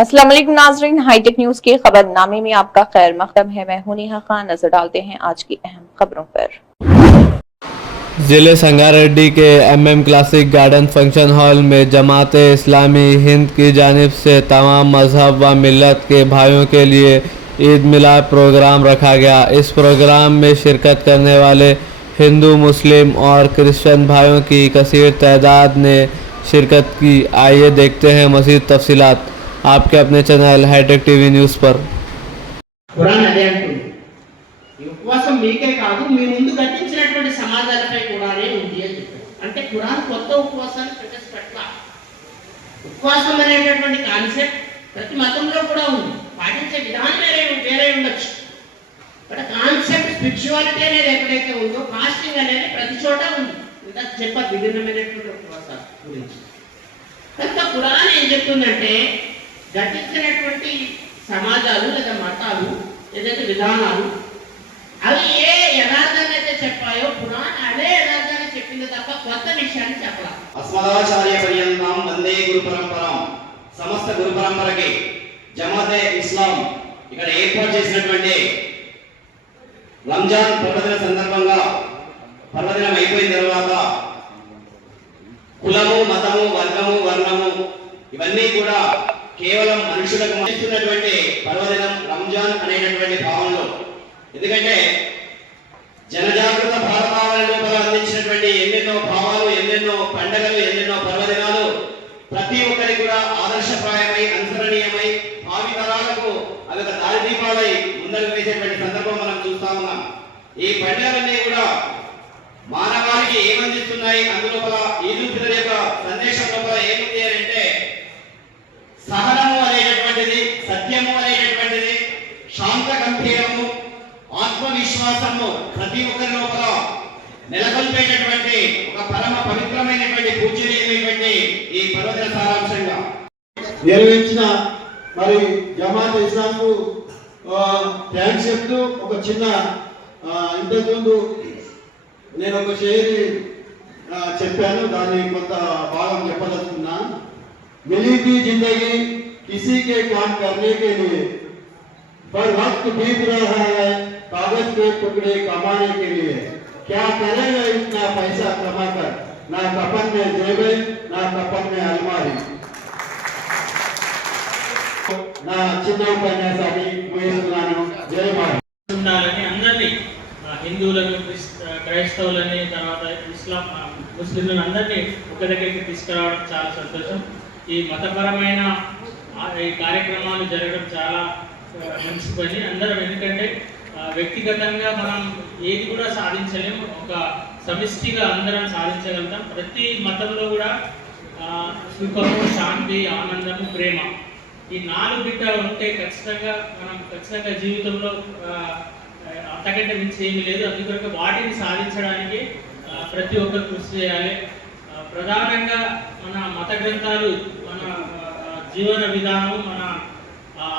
अस्सलाम वालेकुम नाज़रीन, हाईटेक न्यूज के खबरनामे में आपका खैर मकदम है। मैं हूं नेहा खान। नजर डालते हैं आज की अहम खबरों पर। जिले संगारेड्डी के MM classic garden function hall में जमाते इस्लामी हिंद की जानिब से तमाम मजहब व मिल्लत के भाइयों के लिए ईद मिलाद प्रोग्राम रखा गया। इस प्रोग्राम में शिरकत करने वाले हिंदू, मुस्लिम और क्रिश्चियन भाइयों की कसीर तादाद ने शिरकत की। आइए देखते हैं मज़ीद तफसीलात आपके अपने चैनल हाईटेक टीवी न्यूज़ पर। ఖురాన్ అదే అంటుంది, ఈ ఉపవాసం మీకే కాదు మీ ముందు గతించినటువంటి సమాజాలపై కూడానే ఉంది అని చెప్పారు. అంటే ఖురాన్ కొత్త ఉపవాసాన్ని ప్రవేశపెట్టలా. ఉపవాసం అనేటటువంటి కాన్సెప్ట్ ప్రతి మతంలో కూడా ఉంది, పాటించే విధానం వేరే ఉండొచ్చు. బట్ కాన్సెప్ట్ స్పిరిచువాలిటీ అనేది ఎక్కడైతే ఉందో ఫాస్టింగ్ అనేది ప్రతి చోట ఉంది. ఇంకా చెప్పారు విభిన్నమైనటువంటి ఉపవాసాల గురించి. కనుక ఖురాన్ ఏం చెప్తుందంటే గతించినటువంటి సమాజాలు లేదా మతాలు ఏదైతే విధానాలు అవి ఏ యథార్థాన్ని అయితే చెప్పాయో ఖురాన్ అదే యథార్థాన్ని చెప్పింది తప్ప కొత్త విషయాన్ని చెప్పాలి. అస్మదాచార్య పర్యంతం వందే గురు పరంపరం. సమస్త గురు పరంపరకి జమాతే ఇస్లాం ఇక్కడ ఏర్పాటు చేసినటువంటి రంజాన్ పర్వదిన సందర్భంగా పర్వదినం అయిపోయిన తర్వాత కులము, మతము, వర్గము, వర్ణము ఇవన్నీ కూడా కేవలం మనుషులకు మనిస్తున్నటువంటి పర్వదినం రంజాన్ అనేటటువంటి భావనలో. ఎందుకంటే జనజాగృత భారతావని లోపల అందించినటువంటి ఎన్నెన్నో భావాలు, ఎన్నెన్నో పండుగలు, ఎన్నెన్నో పర్వదినాలు ప్రతి ఒక్కరికి కూడా ఆదర్శప్రాయమై, అనుసరణీయమై, భావి తరాలకు అవి ఒక దారిదీపాలై ముందరకు వేసేటువంటి సందర్భం మనం చూస్తా ఉన్నాం. ఈ పండుగలన్నీ కూడా మానవాళికి ఏమందిస్తున్నాయి, అందులోపల ఈదుల్ ఫితర్ యొక్క సందేశం లోపల ఏముంది అని అంటే సహనము అనేటటువంటిది, సత్యము అనేటటువంటిది, శాంత గంభీరము, ఆత్మవిశ్వాసము ప్రతి ఒక్కరి లోపల నెలకొల్పేటటువంటి ఒక పరమ పవిత్రమైనటువంటి పూజనీయమైనటువంటి ఈ పర్వదిన సారాంశంగా నిర్వహించిన మరి జమాత్ ఇస్లాంకు థ్యాంక్స్ చెప్తూ ఒక చిన్న ఇంతకుముందు నేను ఒక షేర్ చెప్పాను, దాన్ని కొంత భాగం చెప్పదలుచుకున్నాను. मिली थी जिंदगी किसी के काम करने के लिए, पर वक्त बीत रहा है कागज के टुकड़े कमाने के लिए. क्या करेगा इतना पैसा कमाकर, ना कफन में जेबें, ना कफन में अलमारी. నా చిన్న ఉపన్యాసాన్ని ముగిస్తున్నాను. జై భారత్. ఉండాలని అందరినీ హిందువులను, క్రైస్తవులని, తర్వాత ఇస్లాం ముస్లింలను అందరినీ ఒక దగ్గరికి తీసుకురావడం చాలా సంతోషం. ఈ మతపరమైన ఈ కార్యక్రమాలు జరగడం చాలా మంచి పని అందరం. ఎందుకంటే వ్యక్తిగతంగా మనం ఏది కూడా సాధించలేము, ఒక సమిష్టిగా అందరం సాధించగలుగుతాం. ప్రతి మతంలో కూడా సుఖము, శాంతి, ఆనందము, ప్రేమ ఈ 4 బిడ్డ ఉంటే ఖచ్చితంగా జీవితంలో అంతకంటే మించి ఏమీ లేదు. అందుకొరకు వాటిని సాధించడానికి ప్రతి ఒక్కరు కృషి చేయాలి. ప్రధానంగా మన మత గ్రంథాలు, మన జీవన విధానం, మన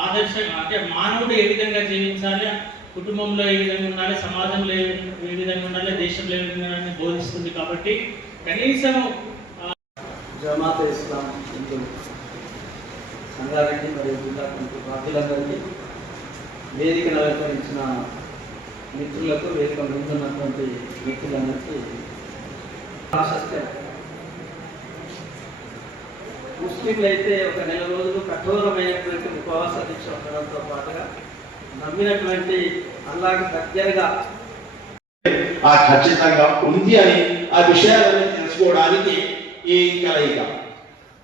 ఆదర్శం అంటే మానవుడు ఏ విధంగా జీవించాలి, కుటుంబంలో ఏ విధంగా ఉండాలి, సమాజంలో ఏ విధంగా ఉండాలి, దేశంలో ఏ విధంగా బోధిస్తుంది. కాబట్టి కనీసం జమాత్ ఇస్లాం హిందూ సంగారెడ్డి మరియు జిల్లా కమిటీ పార్టీలందరికీ, వేదికను అలంకరించిన మిత్రులకు, వేదిక ముందున్నటువంటి మిత్రులందరికీ ఆశిస్తే ముస్లింలు అయితే ఒక నెల రోజులు కఠోరమైనటువంటి ఉపవాస దీక్ష ఉండడంతో పాటుగా నమ్మినటువంటి అల్లాహ్కి దగ్గరగా ఆ ఖచ్చితంగా ఉంది అని ఆ విషయాలను తెలుసుకోవడానికి ఈ కలయిక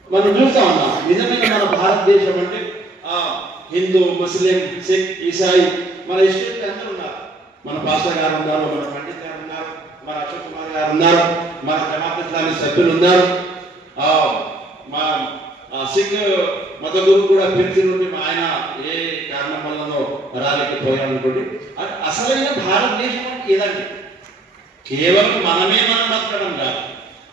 మనం చూస్తా ఉన్నాం. నిజమైన మన భారతదేశం అంటే హిందూ, ముస్లిం, సిక్, ఈసాయి మన ఇష్టం అందరూ ఉన్నారు. మన పాస్టర్ గారు ఉన్నారు, మన పండిత్ గారు ఉన్నారు, మన అశోక్ కుమార్ గారు ఉన్నారు, మన జమాత్ ఇస్లామీ సభ్యులు ఉన్నారు, మా సిక్ మత గురువు కూడా పిలిచి నుండి ఆయన ఏ కారణం వల్లనో రాలేకపోయారనుకోండి. అసలైన భారతదేశం అంటే ఏదండి? కేవలం మనం బతకడం కాదు,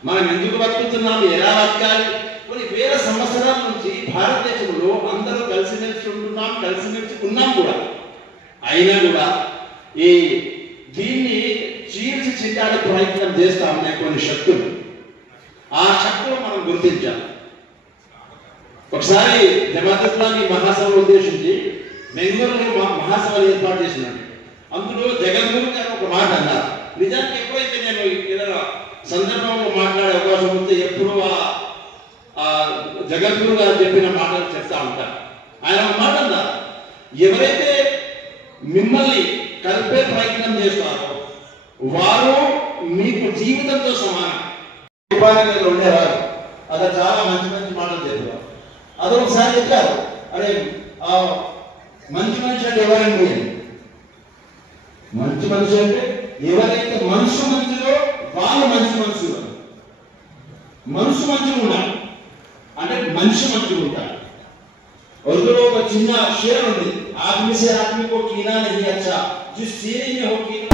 మనం ఎందుకు బతుకుతున్నాము, ఎలా బతకాలి. కొన్ని వేల సంవత్సరాల నుంచి భారతదేశంలో అందరూ కలిసిమెలిసి ఉంటున్నాం, కలిసిమెలిసి ఉన్నాం కూడా. అయినా కూడా ఈ దీన్ని చీల్చి చెందాలి ప్రయత్నం చేస్తా ఉన్నాయి కొన్ని శక్తులు. ఆ శక్తులు మనం గుర్తించాలి. ఒకసారి జమాత్ ఇస్లామీ మహాసభను ఉద్దేశించి బెంగళూరులో మహాసభలు ఏర్పాటు చేసినాడు. అందులో జగద్గురు గారు ఒక మాట అన్నారు. నిజానికి ఎప్పుడైతే నేను ఏదైనా సందర్భంలో మాట్లాడే అవకాశం ఉంటే ఎప్పుడు ఆ జగద్గురు గారు చెప్పిన మాటలు చెప్తా ఉంటారు. ఆయన ఒక మాట అన్నారు, ఎవరైతే మిమ్మల్ని కలిపే ప్రయత్నం చేస్తారో వారు మీకు జీవితంతో సమానం. ఉండేవారు అక్కడ చాలా మంచి మంచి మాటలు చెప్పారు. అది ఒకసారి చెప్పారు, అరే మంచి మనిషి అంటే ఎవరండి? మంచి మనిషి అంటే ఎవరైతే మనసు మంచిలో వాళ్ళు మంచి మనసులో మనసు మంచిగా ఉండాలి అంటే మనిషి మంచిగా ఉంటారు. उर्दू ఒక చిన్న షేర్ ఉంది, ఆదమీ సే ఆదమీ కో कीना नहीं अच्छा जिस सीने में हो कीना